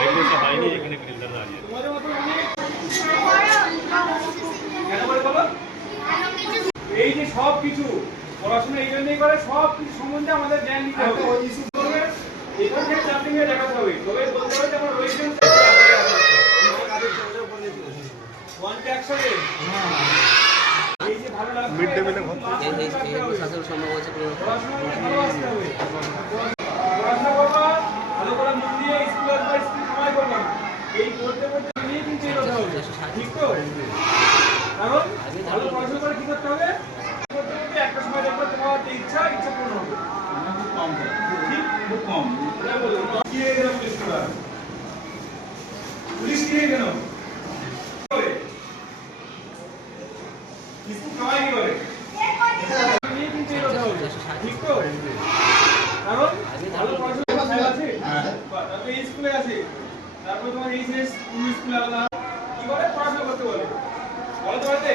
হয়নি এখানে দাঁড়িয়ে এই যে সব কিছু পড়াশোনা এই জন্যই করে সব কিছু সম্বন্ধে আমাদের জ্ঞান নিতে হবে। এখান থেকে দেখাতে হবে। তবে বলতে হবে যে আমার মিড ডে মিলে পড়াশোনা ভালোবাসতে হবে পড়াশোনা করবা ভালো করে মন দিয়ে স্কুল আসবা স্কুল সময় করবা না এই পড়তে পড়তে নিয়ে কিন্তু এগোতে হবে ঠিক তো কারণ ভালো পড়াশোনা করে কি করতে হবে করতে করতে একটা সময় দেখবে তোমার যে ইচ্ছা ইচ্ছা পূর্ণ হবে ঠিক খুব কম। কি হয়ে পুলিশ কি হয়ে কি করে? নিয়ে ঠিক তো? কারণ ভালো পড়াশোনা আছে? তারপরে এই স্কুলে আছে। তারপরে তোমার এই যে স্কুল আলাদা। কি করে? পড়াশোনা করতে বলে। বলো তো বাড়িতে।